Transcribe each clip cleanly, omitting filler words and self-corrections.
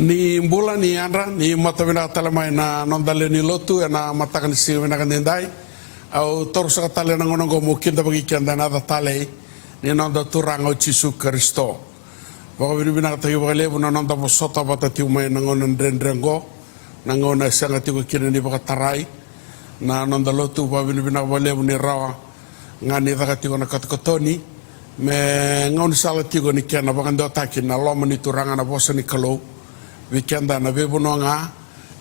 Ni mbula ni andra ni matawina talamai na nondale ni lotu na matakan si wina kandendai au torsa tale nangonongo mukinda bagi kanda na tale ni nonda turang o Yesus Kristo Baka binibina tayo bakalebu na nanda posota bata tiu mai nangona ndrengo nangona sanga tiu kina ni baka tarai na nanda lotu baka binibina bakalebu ni rawa ngani taka tiu na katkotoni me ngoni sala tiu ni kena baka ndo taki na loma ni turanga na bosa ni kalau weekenda na bebu nonga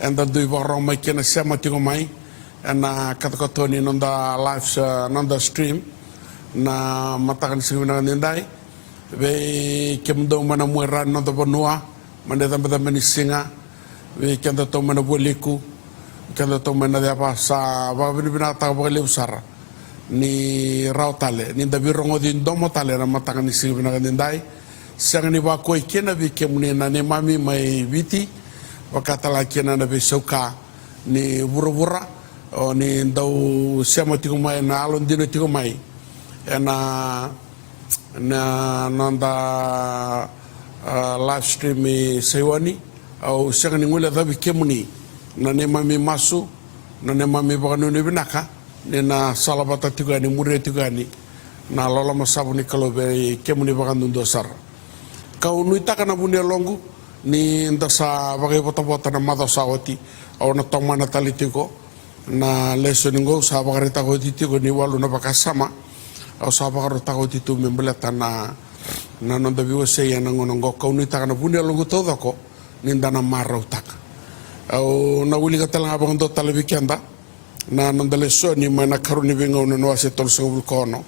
enda dui baka mai kena sema tiu mai na katkotoni nanda live nanda stream na matakan siwina nindai ve kemdo mana muera no to bonua mande tambe tambe singa ve kenda to mana boliku kenda to mana de pasa va bina ta bole usara ni rautale ni da birongo di domo tale na mataka ni sibina ndai sang ni ba ko kena vi kemune na ne mami mai viti wakatala kena na be soka ni burubura o ni ndau semati mai na alon dino tiko mai ena na nanda live stream sewani au sangani ngula dabi kemuni na ne mami masu na ne mami bakanu ne binaka ne na salabata tigani mure tigani na lola masabu ni kalobe kemuni bakanu dosar kau nuita kana bunia longu ni ndasa bagai bota na mada sawati au na tomana talitiko na lesoningo sa bagarita ko titiko ni walu na bakasama au sapa karo tako titu membeleta na nonda biwa seya na ngonongo kau ni taka na bunia longu todo ko ninda na marau taka au na wuli katala abang do talabi kenda na nonda leso ni mana karu ni benga una noa se tolu sengul kono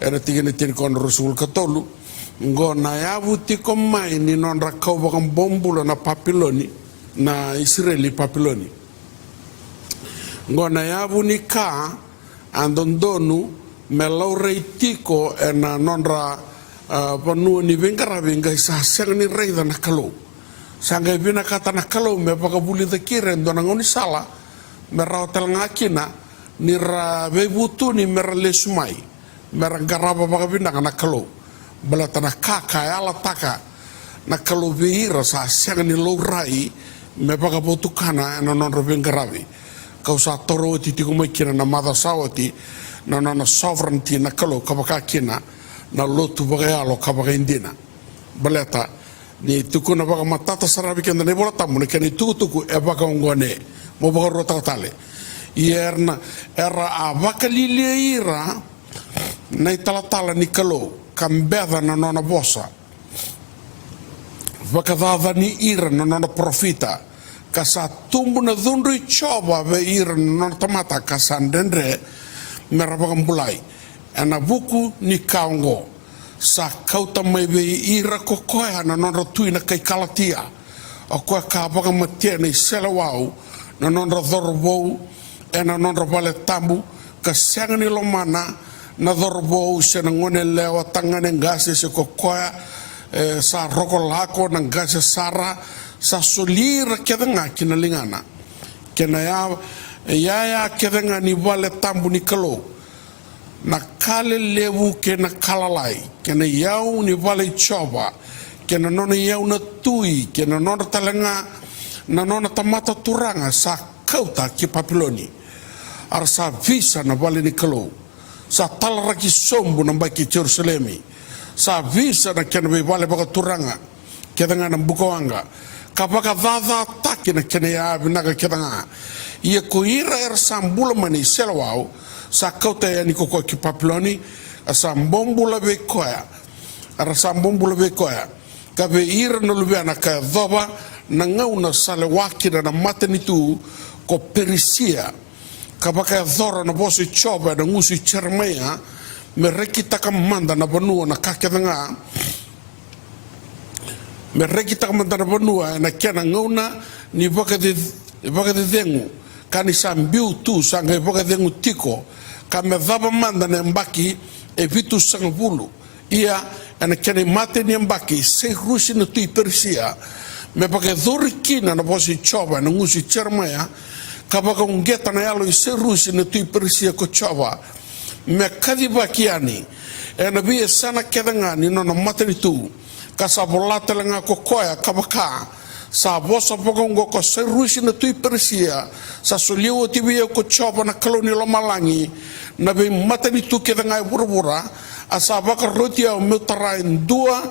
ena tigi ni tini kono rusul katolu ngo na yabu tiko mai ni nonra kau bakang bombula na papiloni na Israeli papiloni ngo na yabu ni ka andondonu me laurei tiko e na nonra panua ni vengara venga isa sanga ni reida na kalau sanga vina kata na kalau me pakabuli da kire ndo na ngoni sala me rao telanga kina ni ra vebutu ni me ra lesumai me ra garaba pakabina na kalau balata na kaka ala taka na kalau veira sa sanga ni laurai me pakabotu kana na nonra vengaravi kau sa toro titiko mai kina na mada sawati na sovereignty na kalau kabaka kina na lotu bagayalo kabaka indina baleta ni tuku na baka matata sarabi kenda ne bolata mo ne kani tuku e baka ngone mo baka rota tale yerna era abaka lileira na talatala ni kalau kambeda na nona bosa baka dada ni ira na nona profita kasa tumbu na dhundri choba ve ira na nona tamata kasa ndendre merabang bulai ana buku ni kaungo sa kauta mai be ira kokoya na nonra tuina kai kalatia o ko ka baka matia ni selawau na nonra dorbo ena nonra vale tambu ka sanga ni lomana na dorbo se na ngone lewa tangane ngase se kokoya sa rokolako na ngase sara sa solira kedanga kinalingana kena ya kedenga ni vale tambu ni kalo na kale lewu ke na kalalai ke na yau ni vale choba ke na nona yau na tui ke na nona talenga na nona tamata turanga sa kauta ki papiloni ar sa visa na vale ni kalo sa talaraki sombu na baki Jerusalemi sa visa na ke na vale baka turanga kedenga na bukawanga kapaka dada taki na ke na ya binaga kedenga ia ko ira sambula mani selawau sa kauta ya ni koko ki papiloni sa mbombula be koya ara sa mbombula be koya ka be ira no lubiana ka doba na ngauna sale wakina na matanitu ko perisia ka baka dhora na bosi choba na ngusi chermea me rekita ka manda na banua na kaketanga me rekita ka manda na banua na kena ngauna ni baka de dengu kani sambiu tu sanga boka dengu tiko kame vaba manda na mbaki e vitu sanga bulu ia ana kene mate ni mbaki se rusi na tui persia me baka dorikina na bosi choba na ngusi chermaya ka baka ungeta na yalo se rusi na tui persia ko choba me kadi bakiani ena bia sana kedanga ni no mate ni tu ka sabolata langa ko koya ka baka sa bosa pokongo ko serusi na tui persia sa soliu tibia ko choba na koloni lo malangi na be matani tu ke nga burubura asa wakarotia o meutarai ndua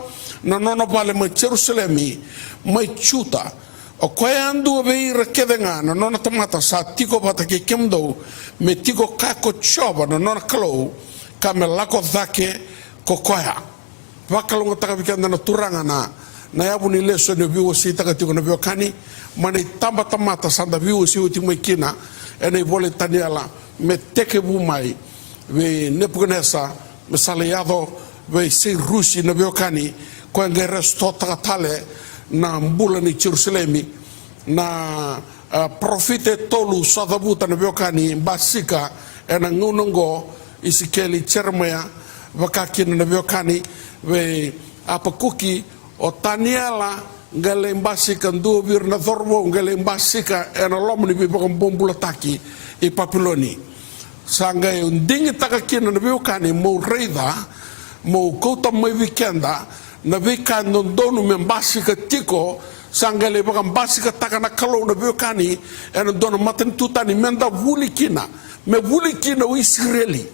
na nona pale mai Jerusalemi mai chuta o koe andua vei rakedenga na nona tamata sa tiko pata ke kemdo me tiko kako choba na nona kalau ka me lako dhake ko koea wakalunga taka vikanda na turanga na yabu ni leso ni viwo si taka tiko na viwo kani mani tamba tamata sanda viwo si uti mai kina ene vole taniala me teke bumai ve Nebuchadnezzar me saliado ve se rusi na viwo kani ko ngere sto taka tale na mbula ni Jerusalemi na profite tolu sadabuta na biokani basika ena ngunungo isikeli Jeremia wakakina na biokani we apakuki o taniela ngale basika ndu bir na thorbo ngale basika ena lomni bi bakam bombula taki e papiloni sanga undingi takakina na biokani mo reida mo kota mai weekenda na vika nondonu me basika tiko sangale bakam basika takana kalau na biokani ena dono maten tutani menda wulikina me wulikina o Israeli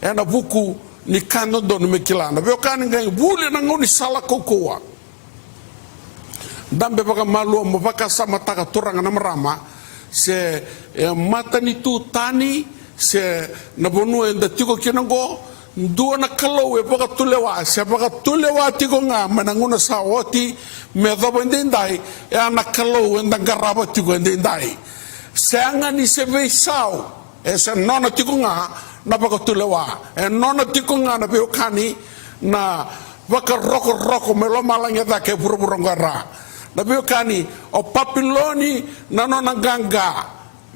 ena buku ni kano dono me kilana biokani ngai wuli na ngoni sala kokoa dambe bakam malu mo baka sama taka turanga na marama se matani tutani se na bonu enda tiko kinango dua na kalau baka tulewa se baka tulewa tiko nga mananguna sa oti me dobo ndai na kalau enda garaba tiko ndai se anga ni se veisau se nona tiko nga na baka tulewa nona tiko nga na biokani na baka roko me lo malanga da ke burburongara na biokani o papiloni na nona ganga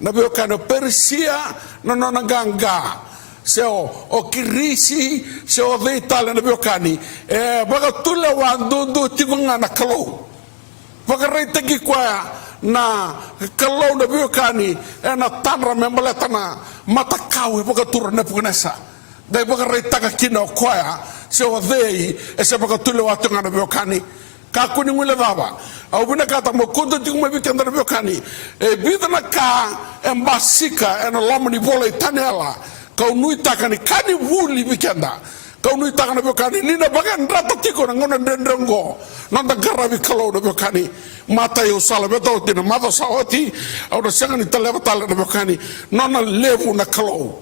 na biokani o Persia na nona ganga se o kirisi se o veitale na biokani baka tule wa ndu tigunga na kalau baka reite ki kwa na kalau na biokani na tanra membaleta na matakau baka tura na pugnesa dai baka reite ka kina kwa se o vei se baka tule wa tunga na biokani ka kuni ngule baba au bina kata mo kodo tiguma bikenda na biokani bidana ka embasika na lomni bola tanela kau nui takani kani wuli weekenda kau nui takana biokani nina bagan rata tiko na ngona ndrengo nanda garabi kalau na biokani mata yo sala beto tina mata saoti au na sangani taleva tala na biokani nona levu na kalau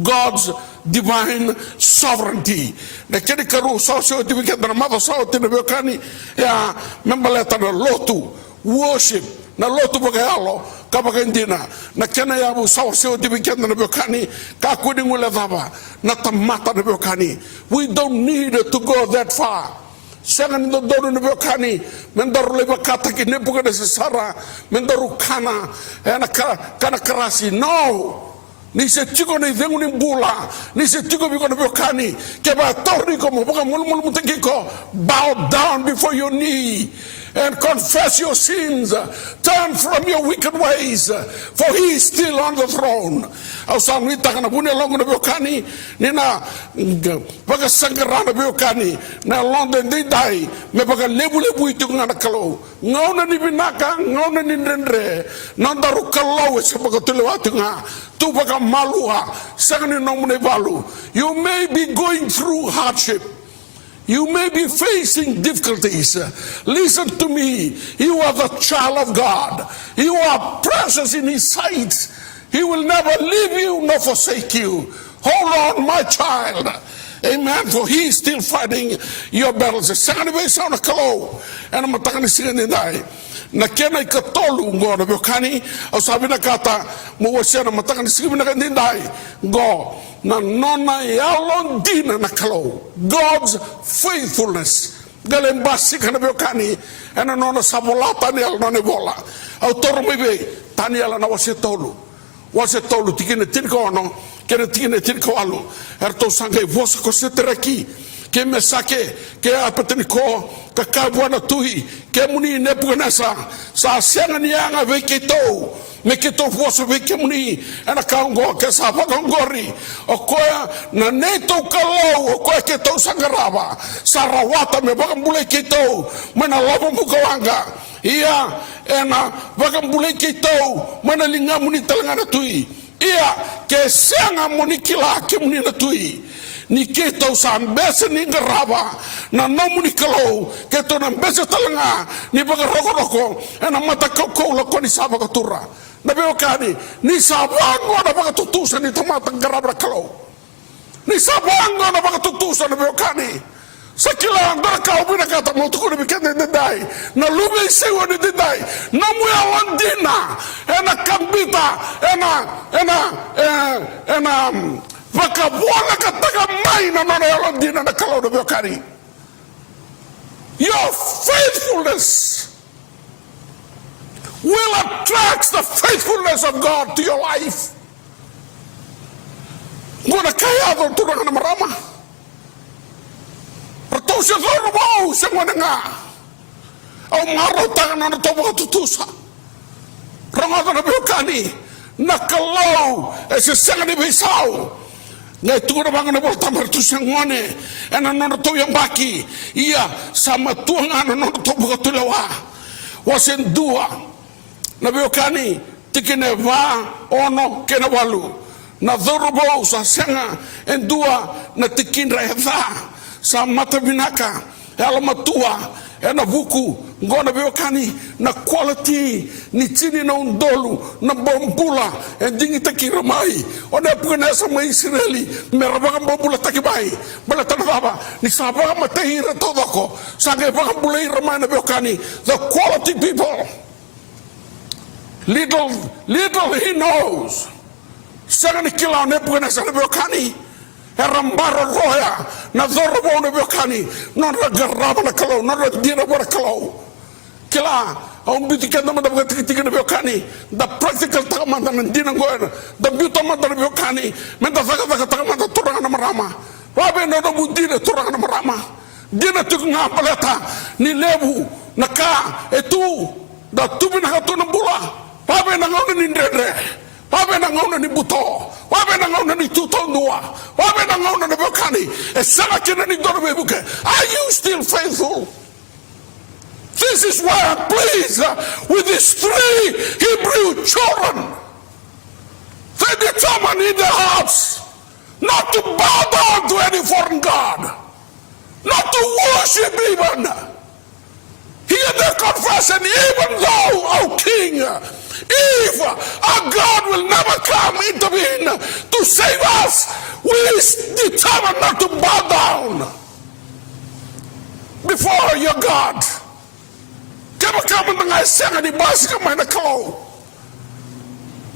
God's divine sovereignty na kedi karu sosio di weekenda na mata saoti na biokani ya membaleta na lotu worship na lotu bagayalo kapakendina na kena ya bu saw seo dibikenda na biokani ka kudi ngule daba na tamata na biokani we don't need to go that far segan do do na biokani mendaru le bakata ki nebuka de sara mendaru kana kana karasi no ni se tiko ni vengu ni bula ni se tiko biko na biokani ke ba torri como baka mulmul mutekiko bow down before your knee and confess your sins. Turn from your wicked ways, for he is still on the throne. Ausang ni takana bune longo na biokani nina baga sangarana biokani na London di dai me baga lebu itu ngana kalau ngona ni binaka ngona ni ndendre nandaru kalau se baga tulewatu nga tu baga malua sagani nomune balu. You may be going through hardship. You may be facing difficulties. Listen to me. You are the child of God. You are precious in His sight. He will never leave you nor forsake you. Hold on, my child. Amen. For He is still fighting your battles. Second way, sound a kalo. And I'm talking to na kena ikatolu ngo na biokani au sabi na kata mo wasena mataka ni sigibi na kandindai ngo na nona yalon dina na kalo God's faithfulness galembasi kana biokani ena nona sabolata ni al nona bola au toro mebe tani ala na wasetolu tikine tirko no kena tikine tirko alu erto sangai vosa ko seteraki ke me sake ke apateni ko ka kabuana tuhi ke muni Nebuchadnezzar sa senga ni anga veketo me ke to foso veke muni ana kaungo ke sa pagongori o koya na neto kalau o koya ke to sangaraba sarawata me bagambule ke to mana lobo mukawanga ia ena bagambule ke to mana linga muni talanga tui ia ke senga muni kila ke muni na tui ni ke tau sa mbese ni ngarava na nomu ni kalau ke to na mbese talanga ni baka roko ena mata kau la ko ni saba katura na be okani ni sabango na baka tutusa ni tomata ngarava kalau ni sabango na baka tutusa na be okani sakila ngara kau bina kata mo tukuni bikende dai na lube sewa ni dai na muya landina ena kambita ena Vakabuana kataka maina na yalandina na kalau na bekari. Your faithfulness will attract the faithfulness of God to your life. Ngona kaya do turang na marama. Pertau sa zoro mau sa ngona nga. Au maro tangan na tobo tutusa. Rangato na bekani na kalau esesanga ni besau. Ngai tu na bangun na bolta martu sangone ena nono to yang baki ia sama tuanga nono to buka tulewa wasen dua na beokani tikene va ono kena walu na dhorobo sa sanga en dua na tikinra eva sa mata binaka ela matua ena buku ngona beokani na quality ni chini na undolu na bombula endingi takira mai ona puna sa mai Israeli meraba bombula takibai bala tanaba ni saba matahira todoko sange bombula irama na beokani the quality people little he knows sange kila ne puna sa beokani Rambara roya na dhorobo na bekani non ragaraba na kalau non dina bora kalau kila ang bitikan naman na tikitin na bekani the practical takamanda ng dina goer the beauty man na bekani menta saka takamanda turang na marama wabe no no dina turang na marama dina tuk nga paleta ni lebu na ka etu da tubi na hatu na bula wabe na ngau ni ndre wabe na ngau ni buto wabe na ngau ni tuto nua wabe na ngau ni bekani e saka kina ni dono bebuke are you still faithful? This is why I'm pleased with these three Hebrew children. They determined in their hearts not to bow down to any foreign god, not to worship even. Hear their confession, even though, O King, if our God will never come intervene to save us, we determine not to bow down before your God. Kama kama nga senga ni basi kama na kao.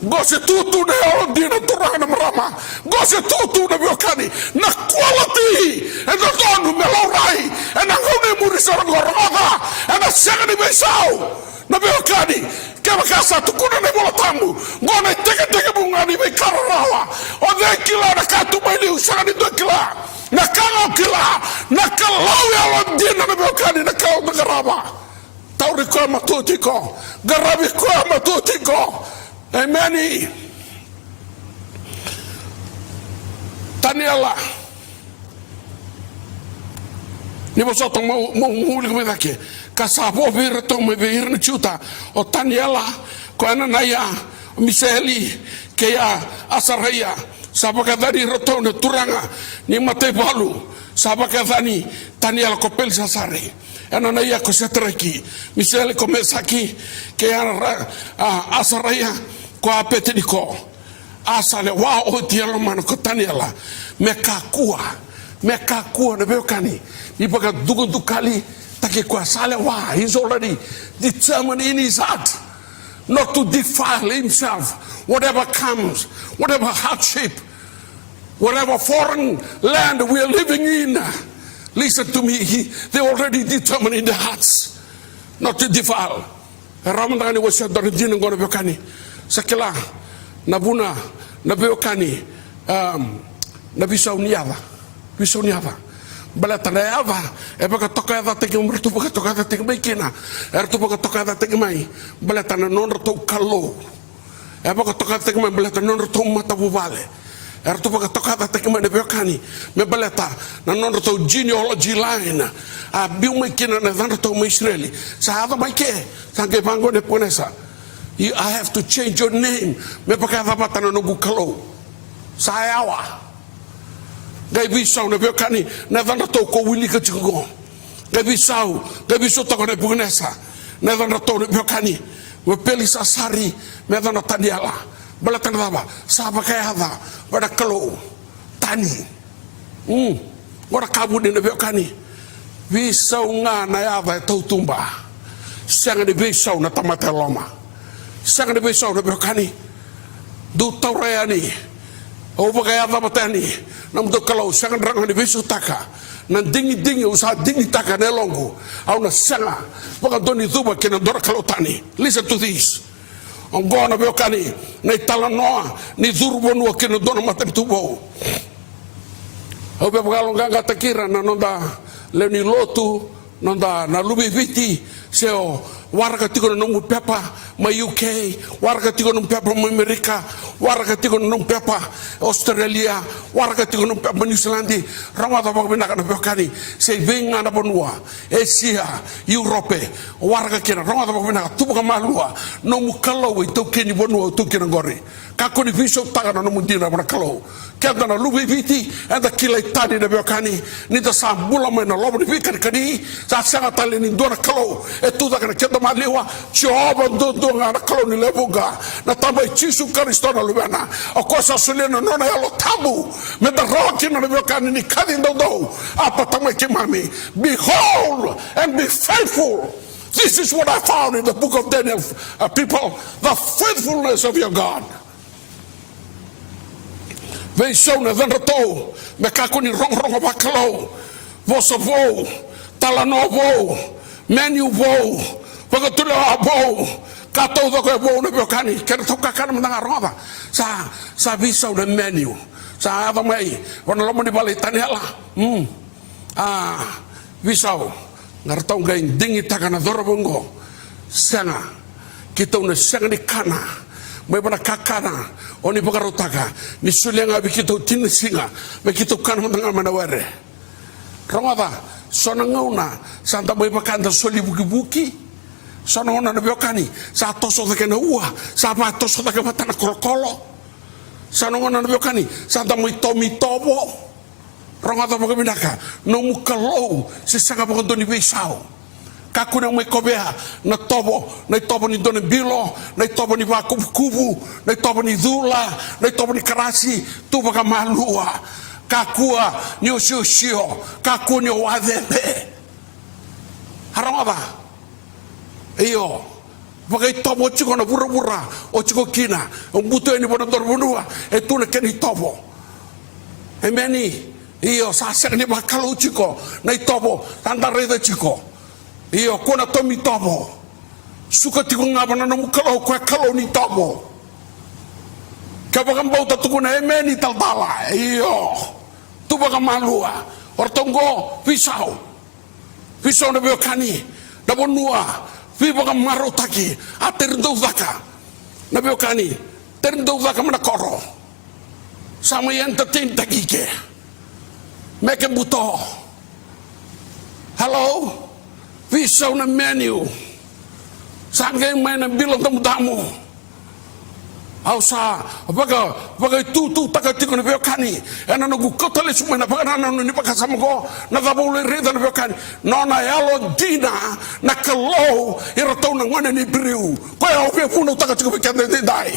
Gose tutu na yolo dina turanga na marama. Gose tutu na biokani na quality and the donu melorai and na ngone murisa ngoroga and na senga ni besau na biokani kama kasa tukuna na bola tamu ngone teke bunga ni bekararawa o de kila na katu bali usanga ni do kila na kala kila na kalau yolo dina na biokani na kao na garaba. Tauri ko matuti ko, garabi ko matuti ko. Amen. Taniela. Ni bosa tong mo huli ko dake. Kasabo bir tong me bir ni chuta. O Taniela ko ana naya miseli ke ya asaraya. Sabaka dari rotone turanga ni mate balu. Sabaka dani Taniela ko pel sasare. Ana na ia ko setraki misele ko mesaki ke ana asaraya ko apetiko asale wa o tielo man ko Taniela mekakua na bekani ibaga dugu kali take ko asale wa he's already determined in his heart not to defile himself whatever comes whatever hardship whatever foreign land we are living in. Listen to me, they already determined in their hearts not to defile. Ramadani was said that the dinner going to be Sakila, Nabuna, Nabiokani, Nabisoniava, Balatanaeva, Epoca Tocada taking Mertuka Tocada taking Makina, Ertuka Tocada taking my Balatana non to Kalo, Epoca Tocada taking my Balatanon to Matavale. Ertu paka tokata tekema ne bekani me baleta na nono to genealogy line a biu me kina na vanda to me Israeli sa ava mai ke sange bango ne ponesa I have to change your name me paka ava patana no bukalo sa yawa gai bisau na bekani na vanda to ko wili ka tiko gai bisau to ne bugnesa na vanda to ne bekani we peli sasari me vanda taniala bala tanaba saba kaya hava pada kalo tani ora kabu ne bekani bisau nga na ya va to tumba sanga de bisau na tamata loma sanga de bisau na bekani du taurayani o bagaya va matani nam do kalau sanga drang ni bisu taka nan dingi usa dingi taka ne longo au na sanga baka doni zuba kena dora kalau tani. Listen to this. On gona bekani nei talanoa ni zurbo no kena dona matem tubo au be bagalo ganga takira na nonda le ni lotu nonda na lubi viti seo warga tiko no pepa ma UK warga tiko no pepa ma Amerika warga tiko no pepa Australia warga tiko no pepa New Zealand ramada ba bina kana bekani se venga na bonua Asia Europe warga kena ramada ba bina tubuka malua no mukalo we to keni bonua to kena gore kako ni viso tagana no mundina ba kalo kenda na lubi viti anda kila tani na bekani ni da sambula me na lobo ni vikani kani sa sanga tale ni dona kalo e tu da kana kenda maliwa Jehova ndo ngana kalo ni lebuga na tamba Yesu Kristo na lubana akosa sulena nona yalo tabu me da roki na bekani ni kadi ndo apa tamba kimami behold and be faithful. This is what I found in the book of Daniel, people, the faithfulness of your God. Veisau na vanda to me kako ni rong bakalo vosa vo talano vo menu vo pagatula vo kato do ko vo na bekani kena to kakana manga roba sa visau na menu sa ava mai wana lomo ni bale taniala visau ngartau gain dingi takana dorobongo sanga kita una sanga ni kana mai bana kakana oni pagarotaka ni sulenga bikito tinsinga bikito kan manga manaware ramada sona ngauna santa mai pakanda soli buki sona ona na bekani sa toso de kana ua sa pa toso de kana kolokolo sona ona na bekani santa mai tomi tobo ramada pagamindaka no mukalo se sanga pagondoni beisao kakuna mai kobea na tobo ni dona bilo na tobo ni vakubu na tobo ni dula na tobo ni karasi tu baka malua kakua ni oshio kakua ni wadebe haramaba iyo baka tobo chiko na burra o chiko kina o buto ni bona dorbunua e tu na keni tobo emeni iyo sasa ni bakalo chiko na tobo andare de chiko iyo kona tomi tobo suka tiko ngabana no mukalo kwa kalo ni tobo kabagam bauta tukuna emeni taltala iyo tu baga malua ortongo pisau na bekani na bonua vi baga marotaki aterndo zaka na bekani terndo zaka mana koro sama entertain takike meke buto hello visau na menu sangay may na bilang tamu ausa baga tu takatiko na bekani ena no gukotale suma na baga na ni pakasama ko na dabule reda na bekani nona yalo dina na kalo irato na ngwana ni briu ko ya ope puno takatiko bekani dai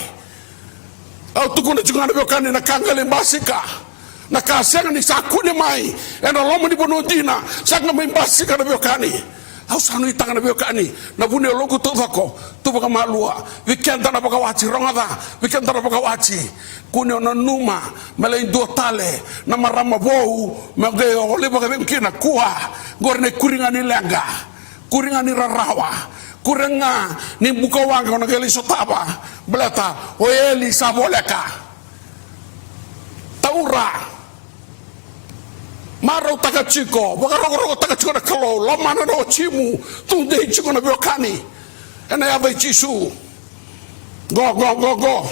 au tukuna chunga na bekani na kangale basika na kasenga ni sakune mai ena lomo ni bono dina sanga mai basika na bekani au sanu itanga na bekani na bune logo to vako to baka malua vikenda na baka wachi rongada vikenda na baka wachi kune na numa mala indo tale na marama bou mage ole baka bemkina kuha gorne kuringa ni lenga kuringa ni rarawa kurenga ni buka wanga na geli sotaba blata oeli saboleka taura maro takachiko bagarogo takachiko na kalo lomana no chimu tunde chiko na bekani ena ya Yesu go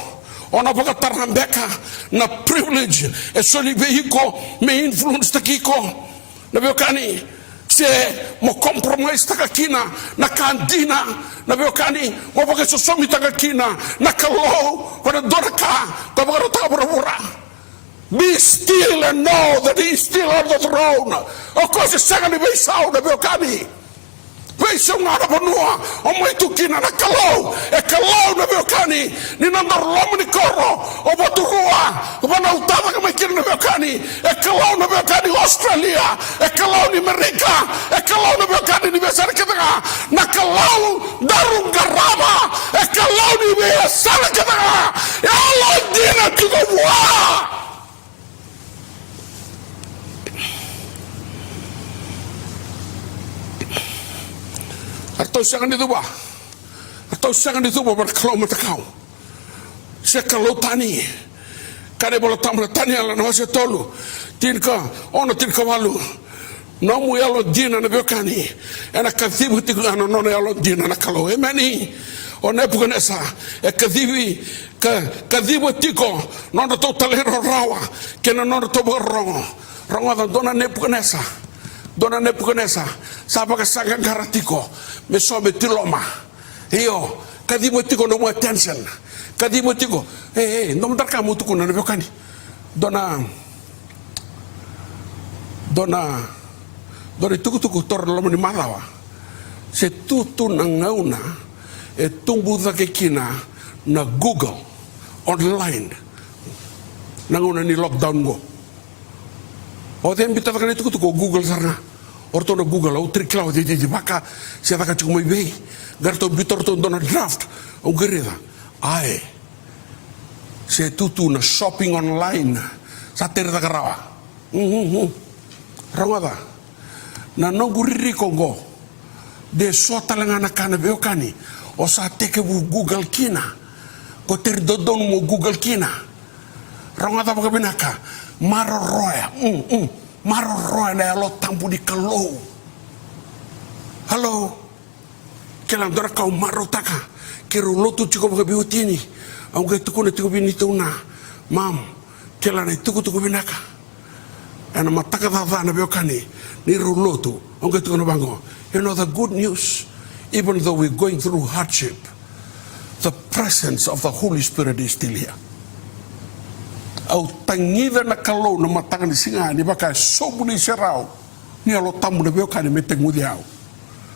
ona baka tarambeka na privilege e soli vehico me influence takiko na bekani se mo compromise takakina na kandina na bekani mo baka sosomi takakina na kalo wana doraka ko baka takabura Be still and know that he is still on the throne. Of course, the second be sound of your canny. Pesa ngara panua o mai tukina na kalau e kalau na bekani ni nanda lomu ni koro o baturua o bana utava ka mai kina na bekani e kalau na bekani Australia e kalau ni Amerika e kalau na bekani ni besar kita na kalau darung garama e kalau ni besar kita ya Allah dina tudo wa atau sangan itu bah, atau sangan itu bah berkelau matakau. Sekalau tani, kare bola tamra tani ala nasi tolu, tinka, ono tinka walu, namu yalo dina na bekani, enak kathibu tiga ano nona yalo dina na kalau, emani, one bukan esa, kathibu tiko, nona to talero rawa, kena nona to berrongo, rongo dan dona ne bukan esa. Dona Nebuchadnezzar, sapa kasanga garatiko, me sobe tiloma. Iyo, kadibo tiko no mo attention. Kadibo tiko, no mo darka mo tuko na bekani. Dona tuku tor lomo ni malawa. Se tutu na ngauna e tumbu da kina na Google online. Nanguna ni lockdown go. O tem bita ka nito ko Google sarna orto na Google o triklau de baka se da ka chumo ibe garto bitor to dona draft o gerida ai se tutu na shopping online sa ter da karawa rawada na no guriri kongo de sota langa kana beokani o sa teke bu Google kina ko ter dodon mo Google kina rawada baka binaka Maro roya na alo tambu di kalau. Halo, kelam dora kau maro taka, kero lotu ciko baka biotini, au kai tuku na tiko binito na, mam, kelam na tuku binaka, ana mataka dava na biokani, ni lotu, au kai tuku na bango. You know the good news, even though we're going through hardship, the presence of the Holy Spirit is still here. Au tangida na kalau na matanga ni singa ni baka sobuni serau ni alo tamu na beo kani meteng mudiau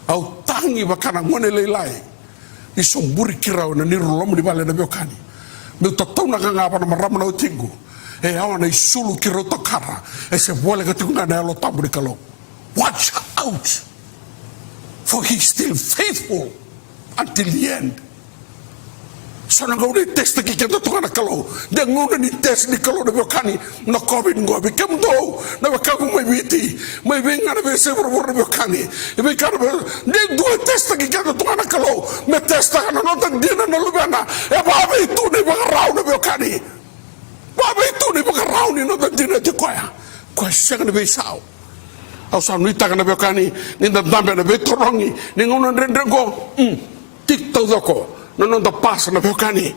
au tangi baka na ngone leilai ni somburi kirau na niru lomu ni bale na beo kani me tatau na kanga apa na marama na utingu e awa na isulu kirau takara e se wale katikuna na alo tamu ni kalau watch out for he's still faithful until the end. Sana kau ni test lagi kita tu kan kalau dia nguna ni test ni kalau dia berkani nak COVID ngau bikin tu nak berkaku mai biti mai bengar berse berburu berkani ibu kan dia dua test lagi kita tu kan kalau me test kan nonton dia na lubana apa itu ni berrau ni berkani apa itu ni berrau ni nonton dia ni kuaya siapa ni besau au sana ni tak na berkani ni dambe na betorongi ni nguna rendengo tik tau doko non da passa na bekani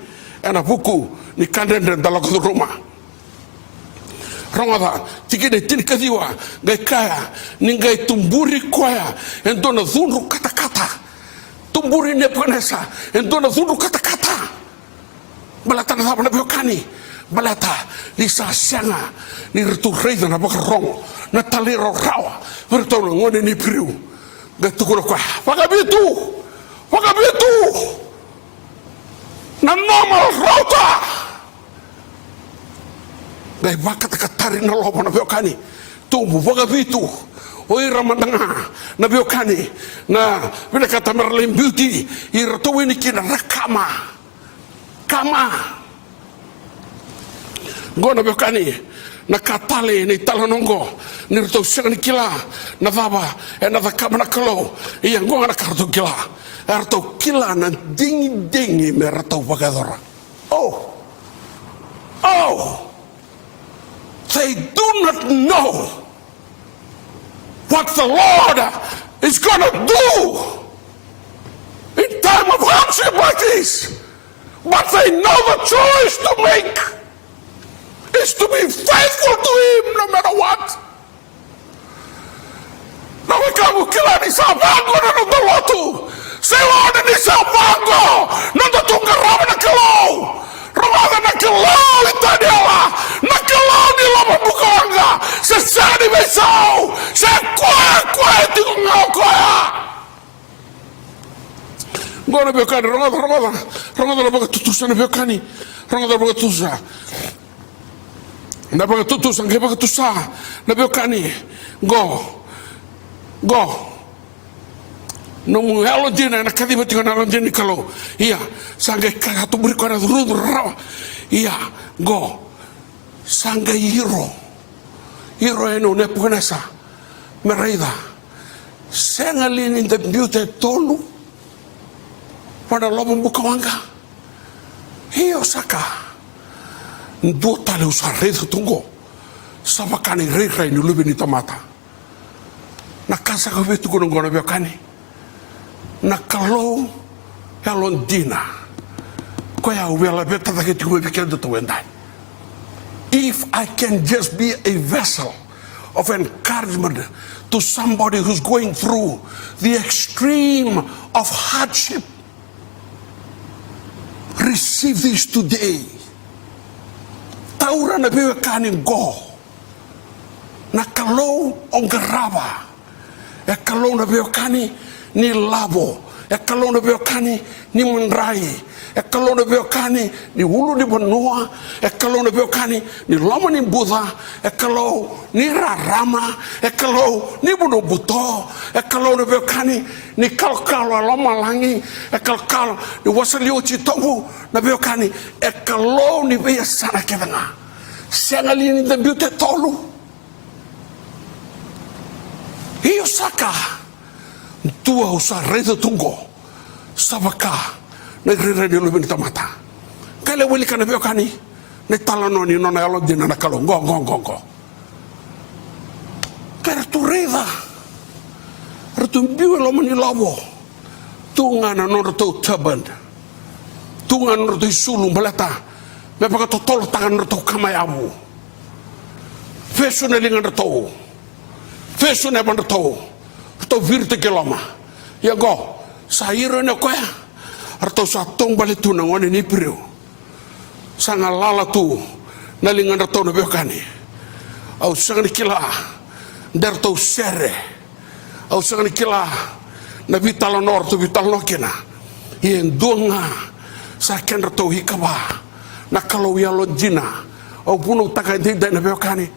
ana buku ni kandende dalla ko Roma Roma tiki de tin kadiwa gai kaya ningai tumburi koya endona zunru kata tumburi ne panesa endona zunru kata balata na na bekani balata ni sa sanga ni rtu reida na bakrong na talero rawa bertono ngone ni priu gatuko ko pagabitu na normal rota dai baka takatari na lobo na biokani tumbu boga vitu oi ramandanga na biokani na bila kata Merlin Beauty irato ini kina rakama kama gona biokani na katale ni talonongo ni rito sanga kila na vaba na vakama na kalo ia ngonga na karto kila arto kila na dingi me rato pagadora oh they do not know what the Lord is going to do in time of hardship like this, but they know the choice to make is to be faithful to him no matter what. Na wakamu kila ni sabango na nondolotu. Sewa ni sabango na ndotunga rama na kalau. Rama na kalau itadiawa. Na kalau ni Go na beokani, rongoda na baka tutusa na beokani, rongoda na baka tutusa. Na baka tutusa, nge baka tutusa na beokani, go. Nung alondina na kadima tingo na alondina kalau, iya, sangga katu beri kau na rudu rawa, iya, go. Sangga hero eno ne pukanasa, meraida. Sengalin in the beauty tolu, pada lobong Bukawanga, hiyo saka, dua tali usah redo tunggu, sabakani rei ni lubi ni tamata. Nakasa kabe tu gunung gono biokani, nakalo alondina, koya uwela beta taki tu bikin tu wendai. If I can just be a vessel of encouragement to somebody who's going through the extreme of hardship, receive this today. Taura na biwa kanin go. Na kalau ongaraba. E kalau na biwa kani ni labo. E kalau na biwa kani ni mundrai. E kalau na biwa kani ni ulu ni benua. E kalau na biwa kani ni lama ni Buddha. E kalau ni rarama. E kalau ni buno buto. E kalau na biwa kani ni kalkal lama langi. E kalkal ni wasalio citobu na biwa kani. E kalau ni biya sana kedanga. Sengali ni the beauty tolu. Hiyo saka tua usa redo tungo sabaka na grere ni lubi tamata kale wili kana biokani ne talano ni nona yalo dina na kalo ngo kare tu reda retu biu lo mani labo tunga na no to taban tunga no to sulu balata me paka to tol tangan to kamayamu fesu ne linga to fesu ne ban to virte keloma ya go sairo ne ko ya arto sa tong balitu na ngone ni priu sanga lala tu na linga to no bekani au sanga kila der to sere au sanga kila na vital nor to vital lokena yen donga sa ken to hikaba na kalau ya lojina au puno takai de na bekani.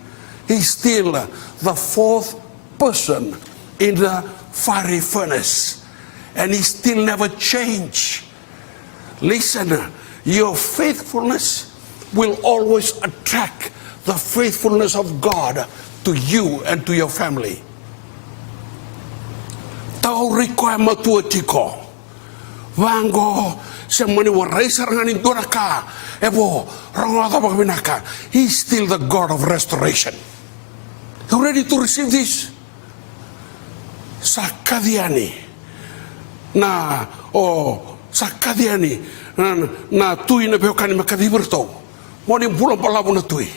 He's still the fourth person in the fiery furnace, and he still never changed. Listen, your faithfulness will always attract the faithfulness of God to you and to your family. Tau rikoe matua tiko vango semani warai sarangani doraka evo rangata bakminaka. He's still the God of restoration. You ready to receive this? Sakadiani sakadiani na tui na beokani makadiberto moni bulan palabu na tui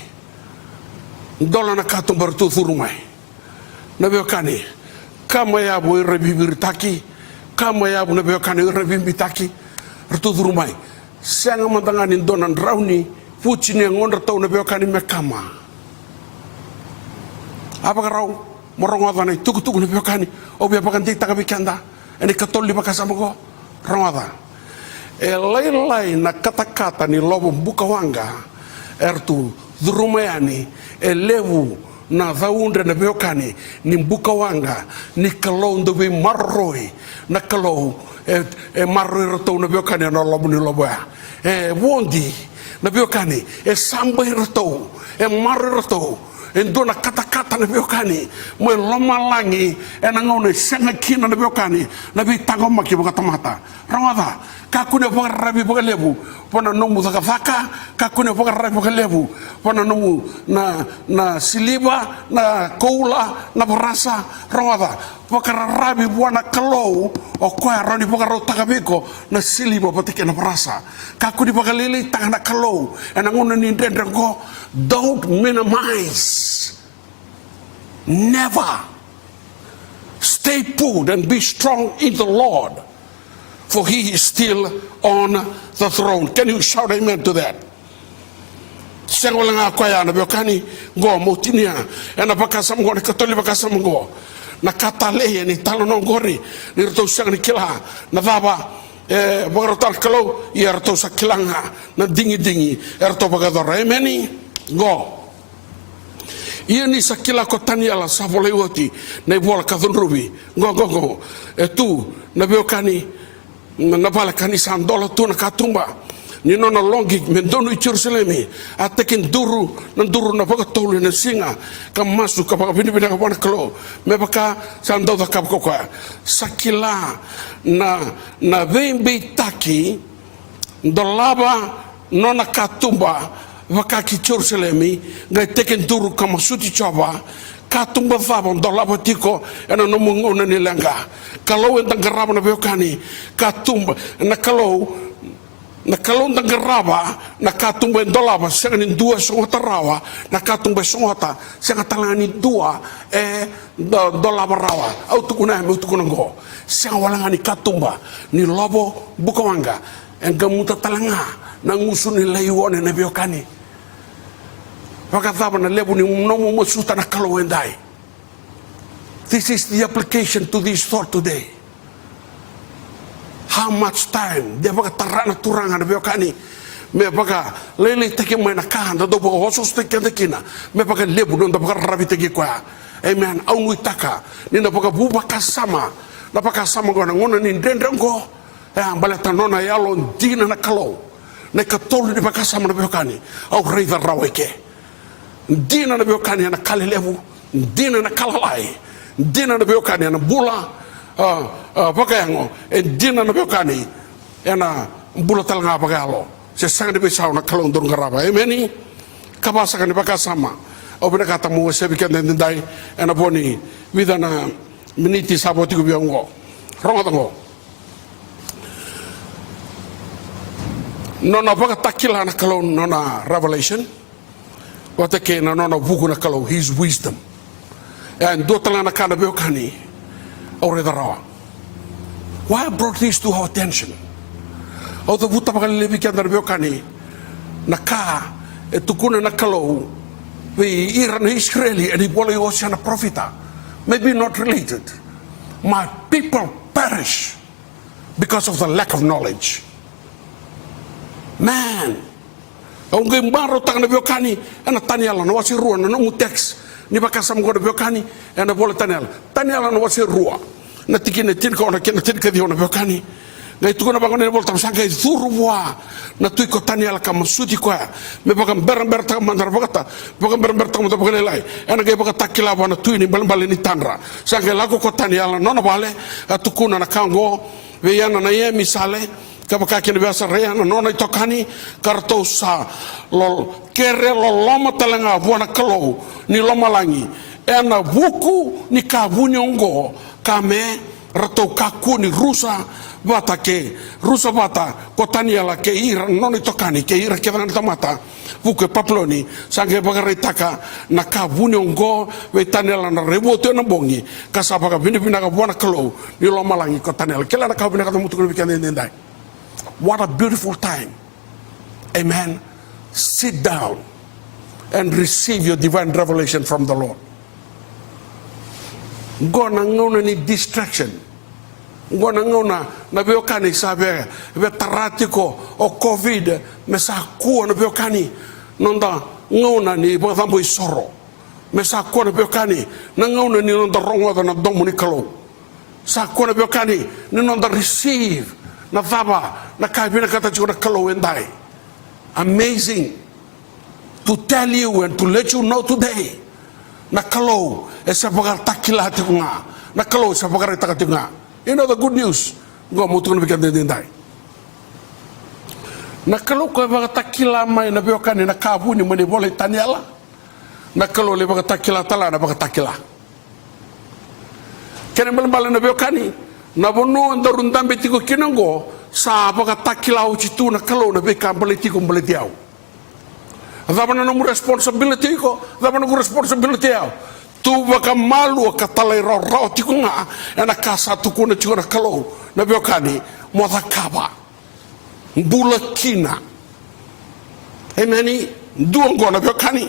dola na katung bertu furumai na beokani kamaya bo rebibirtaki kamaya bo na beokani rebimbitaki bertu furumai sanga mandangani donan rauni pucini ngonda tau na beokani mekama apa karau morongoda na tuku na beokani obi apa kan tik takabikanda ene katoli bakasama ko rongoda e lai na kata-kata ni lobo Bukawanga ertu drumayani e levu na zaundre na beokani ni Bukawanga ni kalau ndo be marroi na kalau e marroi roto na beokani na lobo ni lobo e wondi na beokani e sambai roto e marroi roto endo na kata-kata na beokani mo loma langi e na ngone senga kina na beokani na bi tangoma ki boka tamata rongoda kakune boka rabi boka lebu pona nomu zakafaka kakune boka rabi boka lebu pona nomu na siliba na koula na borasa rongoda boka rabi buana kalau o koya roni boka rotakabiko na siliba patike na borasa kakune boka lili tangana kalau e na ngone ni ndendrengo. Don't minimize. Never. Stay put and be strong in the Lord, for He is still on the throne. Can you shout amen to that? Sengolanga kwaya na bekani go motinia ena bakasam go katoli bakasam go na katale ni talono gori ni to sang ni kila na baba bagarotar kalau ia rato sakilanga na dingi erto bagadora emeni go ia ni sakila ko taniala sa volewoti na bola ka rubi go tu na beokani na bala kanisa andola tu na katumba ni nona longi mendono i Jerusalemi atekin duru na baka tolu na singa ka masu ka baka bini ka bana klo me baka sando da ka koka sakila na vembe taki dolaba nona katumba baka ki Jerusalemi ga tekin duru ka masuti chaba katumba faba dolaba tiko ena no mungona ni langa kalau entang garaba na beokani katumba na kalau ndang garaba na katumba dolaba senganin dua songota rawa na katumba songota sengatalangani dua dolaba rawa au tukuna go sengawalangani katumba ni lobo bukawanga engamuta talanga na ngusuni laiwone na beokani wakataba na lebu ni nomo masuta na kalau endai. This is the application to this thought today. How much time dia baka tarana turanga na beokani me baka lele teke mai na kanda do baka hosos teke kina me baka lebu don da baka rabi teke kwa amen au ngui taka ni na baka bubaka sama na baka sama gona ngona ni ndendrango baleta nona yalo dina na kalau na katolu ni baka sama na beokani au reiva raweke dina na beokani na kale lebu dina na kalalai dina na beokani na bula pakayango dina na beokani ena bula talanga pagalo se sanga de besau na kalong don garaba emeni kabasa kan baka sama obena kata mo se bikan den dai ena boni widana miniti saboti ko biongo rongo nona baka takila na kalong nona revelation watake na nona buku na kalong his wisdom and do talanga na kana beokani. Why I brought this to our attention? The buta pakalilebi kaya beokani naka tukuna nakalo we Iran Israeli and ibola yosya na profita maybe not related. My people perish because of the lack of knowledge. Man, ang gembaro tang na beokani ana taniala na wasi ruan na mutex. Ni baka sam go beokani ena bola taniala no wase rua na tikine tin ko na kena tin ka di ona beokani ngai tu na bangone bol tam sanga zurwa na tu ko taniala kam suti ko me baka ber ta mandar baka ber ta mo baka lai ena gai baka takila bana tu ni bal ni tanra sanga lago ko taniala no bale tu kuna na kango ve yana na ye misale kapaka kene biasa rea na nona itokani karto sa lol kere loloma talanga buana kalau ni loma langi ena buku ni kabunyongo kame rato kaku ni rusa bata kotani ala ke ira nona itokani ke ira ke vana tamata buku paploni sange bagaretaka na kabunyongo we tanela na rebote na bongi kasapa ka bini ka buana kalau ni loma langi kotani ala kela na kabina ka mutu ko bikane ndai. What a beautiful time. Amen. Sit down and receive your divine revelation from the Lord. Go na ngona ni distraction. Go na ngona na beokani sabe be taratiko o COVID me sa ku na beokani nonda ngona ni bo tambo isoro. Me sa ku na beokani na ngona ni nonda rongo na domuni kalo. Sa ku na beokani ni nonda receive na vaba na kaibina kata chura kalo endai. Amazing to tell you and to let you know today na kalo esa bagar takila tinga na kalo esa bagar takatinga. You know the good news go mutu na bikan endai na kalo ko bagar takila mai na beokani na kabu ni mani boleh taniala na kalo le bagar takila tala na bagar takila kene mbal na beokani na bono andarun tambe tiko kinango sa baka takila ucitu na kalau na beka baleti ko baleti au adabana no responsibility ko adabana no responsibility au tu baka malu ka talai ro tiko nga na kasa tu ko na tiko na kalau na beokani mo takaba bulakina emeni duongo na beokani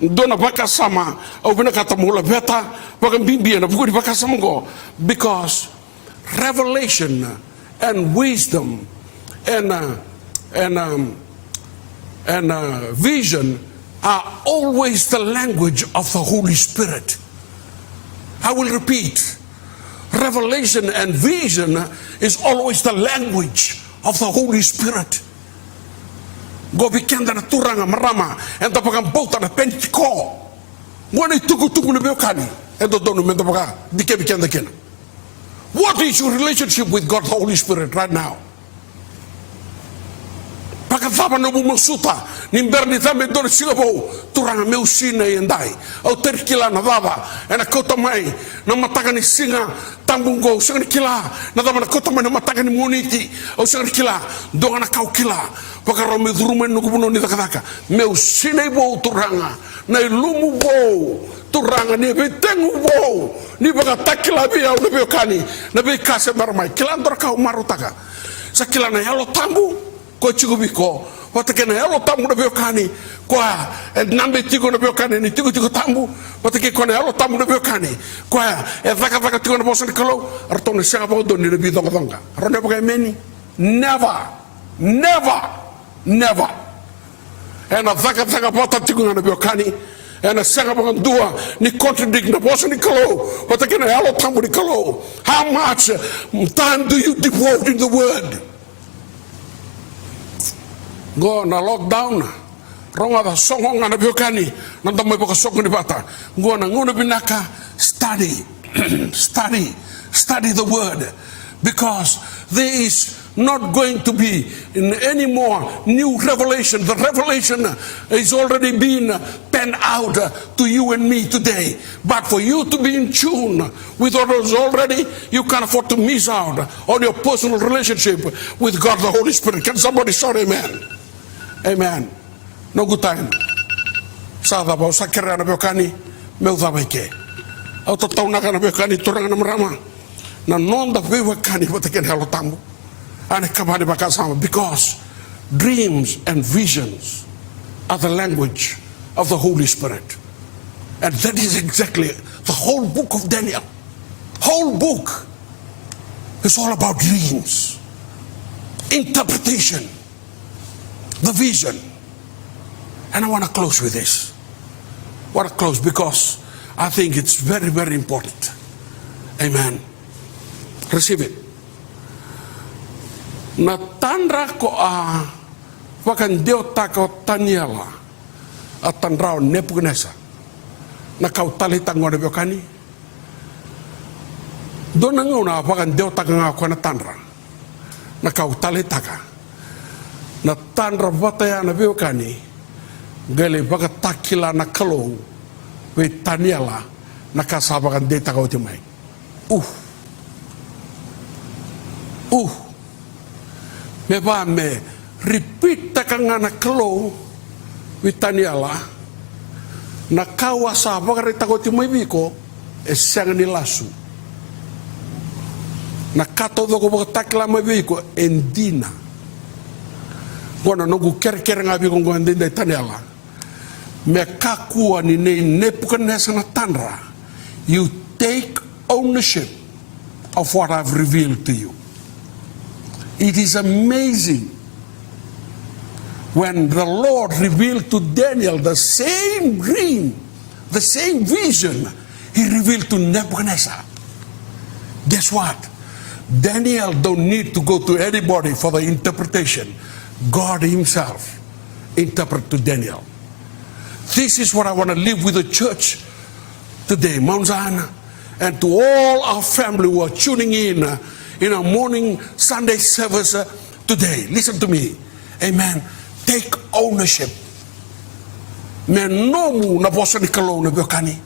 dona baka sama au bina kata mula beta baka bimbia na buku di baka sama go because revelation and wisdom and vision are always the language of the Holy Spirit. I will repeat. Revelation and vision is always the language of the Holy Spirit. Go bikenda na turanga marama and the pagan bota na pentiko. Wani tuku na beokani and the donu menda paga dike bikenda kena. What is your relationship with God the Holy Spirit right now? Pakatapa no bumusuta nimberni tame don singabo turanga meu sina yendai au terkila na baba ena kota mai na mataka ni singa tambungo singa kila na dama na kota mai na mataka ni muniti au singa kila donga na kau kila pakaro me drumen no kubuno ni takataka meu sina bo turanga na ilumu bo turanga ni betengu bo ni baka takila bia au lebio kani na be kase marmai kila ndora kau marutaka sa kila na yalo tambu ko chigubiko watake na yalo tambu na beokani kwa nambe tigo na beokani ni tigo tambu watake ko na yalo tambu na beokani kwa vaka tigo na bosan kalo artone sanga bo doni na bidonga donga ronde boga meni never and vaka bota tigo na beokani and a sanga bo dua ni contradict na bosan kalo watake na yalo tambu ni kalo. How much time do you devote in the word? Go na lockdown ronga da songonga na biokani na damo boka sokoni bata go na ngona binaka study the word, because there is not going to be any more new revelation. The revelation is already been penned out to you and me today, but for you to be in tune with what is already, you can't afford to miss out on your personal relationship with God the Holy Spirit. Can somebody shout amen? Amen. No good time. Sada ba sa kera na bekani meu da baike. Auto tauna kana bekani turanga na marama. Na nonda bewa kani boteken halo tambu. Ane kabani bakasama, because dreams and visions are the language of the Holy Spirit. And that is exactly the whole book of Daniel. Whole book is all about dreams, interpretation, the vision. And I want to close with this. I want to close because I think it's very, very important. Amen. Receive it. Na tandra ko a wakandeo tako Daniela a tandrao Nebuchadnezzar na kau tali tangone biokani dona ngona wakandeo taka nga ko na tandra na kau tali taka na tandra wataya na biokani gale baka takila na kalo we Daniela na kasabakan de taka utimai me ba me repeat takanga na klo Daniela na kawasa bakare takoti mai biko e sanga ni lasu na kato do ko takla mai biko endina bona no gu ker nga biko ngondenda Daniela me kakua ni ne Nebuchadnezzar na tanra. You take ownership of what I've revealed to you. It is amazing when the Lord revealed to Daniel the same dream, the same vision he revealed to Nebuchadnezzar. Guess what? Daniel don't need to go to anybody for the interpretation. God himself interpret to Daniel. This is what I want to leave with the church today, Mount Zion, and to all our family who are tuning in our morning Sunday service today. Listen to me. Amen. Take ownership. Me nomu na bosa ni kalau na biokani.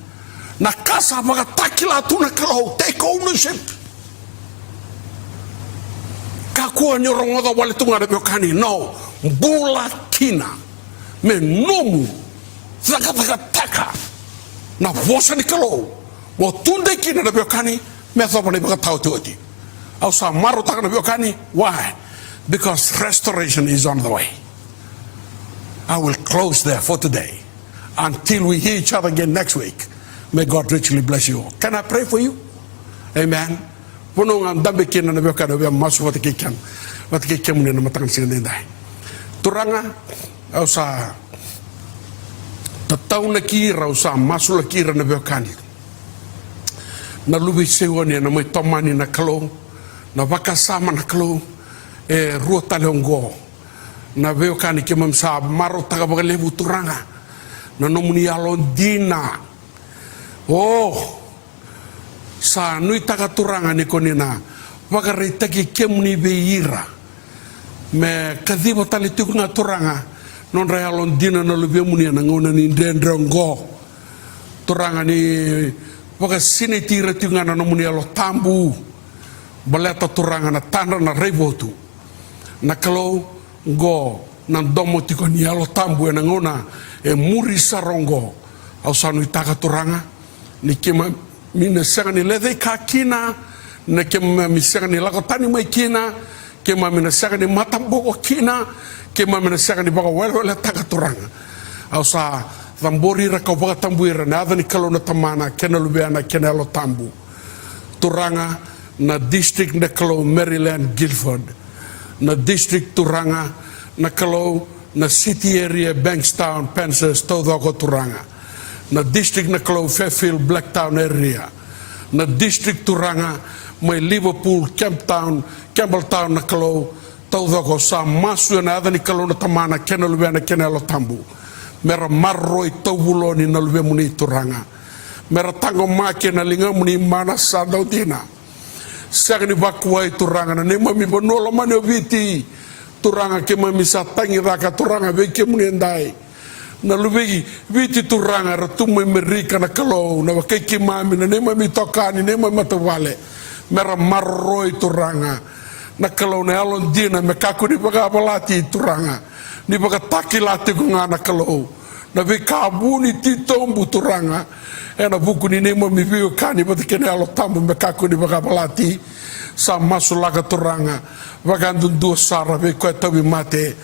Na kasa baga takila tu na kalau. Take ownership. Kakua nyorongo da wale tunga na biokani. No. Bula kina. Me nomu. Taka na bosa ni kalau. Mo tunde kina na biokani. Me thopa ni baga tau tuoti. Also, why? Because restoration is on the way. I will close there for today until we hear each other again next week. May God richly bless you all. Can I pray for you? Amen. pono nga dambe kena na beka na bea masu wate ke mune na matangan singa dendai turanga au sa tatau na kira au sa masu la kira na beka ni na lubi sewani na mai tomani na kalo na wakasama na kalo e rua talongo na beka ni ke mamsa maro taga bagalevu turanga na nomuni alon dina sa nui taga turanga ni konina wakarai taki kemuni beira me kadhiba tali tuku nga turanga non rai alon dina na lubia munia na ngona ni ndendrongo turanga ni waka sine tira tuku nga na nomuni alo tambu baleta turanga na tanda na reibotu na kalau go na domo tiko ni alo tambu na ngona e muri sarongo au sa nui taga turanga ni kema mina sanga ni lede ka kina na kema mi sanga ni lako tani mai kina kema mina sanga ni matambo kina kema mina sanga ni baka wale taka turanga au sa thambori ra ka baka tambuira na adani kalona tamana kena lubeana kena lo tambu turanga na district na kalo Maryland Guilford na district turanga na kalo na city area Bankstown Pensacola Todoko turanga na district na kalo Fairfield Blacktown area na district turanga mai Liverpool Campbelltown na kalo Todoko sa masu na adani kalo na tamana kena lubeana kena lo tambu mera marroi taulo ni na lube muni turanga mera tango make na linga muni mana sa daudina sagni bakwai turanga na nema mi bonolo mane obiti turanga ke mami sa tangi raka turanga be ke muni ndai na lube viti turanga ratume merika na kalo na wakeki mami na nema mi tokani nema matawale mera marroi turanga na kalo na alon dina me kaku ni baga balati turanga ni baga takilate kunga na kalo na be kabuni titombu turanga e na buku ni nema mi vio kani bata kene alo tambu me kaku ni baga balati sa masulaga turanga baga ndundu sara be kwa tabi mate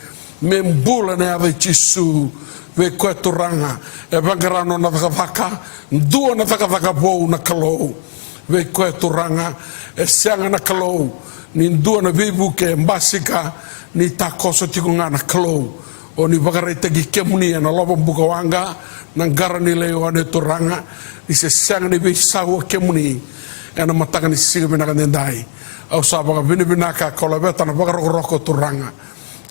me mbula na ave chisu be kwa turanga e bangarano na vaka ndua na vaka bou na kalo be kwa turanga e sianga na kalo ni ndua na bebu ke mbasika ni takoso tikunga na kalo o ni bagarai tagi kemuni na lobo buka wanga na ngara ni leo ane turanga ni se sianga ni be sawa kemuni na matanga ni siga bina kandendai au sabaga bini binaka kola beta na baga roko turanga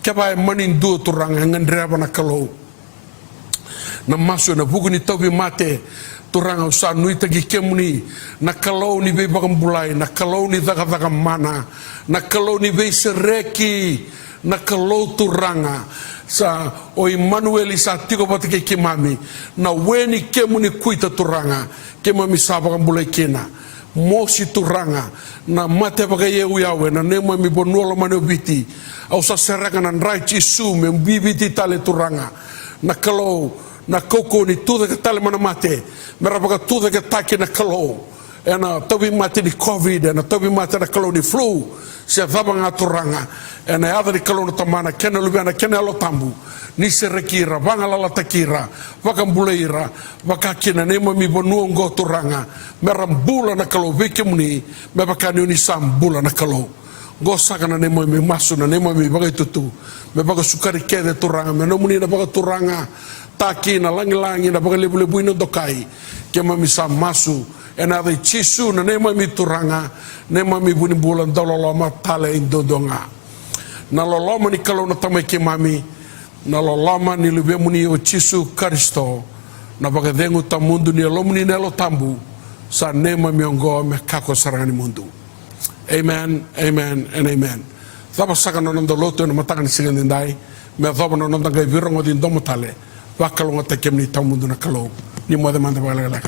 keba e mani ndua turanga ngandreba na kalo na maso na buku ni tobi mate turanga usa nui tagi kemuni na kalau ni be bagambulai na kalau ni daga mana na kalau ni be sereki na kalau turanga sa o Emmanuel sa tiko patike kimami na weni kemuni kuita turanga kemami sa bagambulai kena mosi turanga na mate baga yeu yawe na nema mi bonuolo mane obiti au sa seranga na raichi su me bibiti tale turanga na kalau na koko ni tuda ke tale mana mate mera baga tuda ke taki na kalo ena tobi mate ni covid ena tobi mate na kalo ni flu se vaba nga turanga ena ada ni kalo na tamana kena lubiana kena lo tambu ni se rekira vanga la takira vaka mbuleira vaka kena nema mi bonu ngo turanga mera mbula na kalo veke muni me baka ni uni sambula na kalo go saka na nema mi masu na nema mi baga tutu me baga sukari kede turanga me no muni na baga turanga taki na langi na baga lebu ino dokai ke mami sa masu ena de chisu na nema mi turanga nema mi buni bulan dololoma tale indodonga na loloma ni kalo na tamai ke mami na loloma ni lube muni o chisu Kristo na baga dengu ta mundu ni lomuni nelo tambu sa nema mi ongo me kako sarani mundu amen amen and amen thaba saka no ndo loto no matanga sigandai me thaba no ndo ngai virongo din domotale wakalonga te kemni tamundu na kalo ni mo demanda bala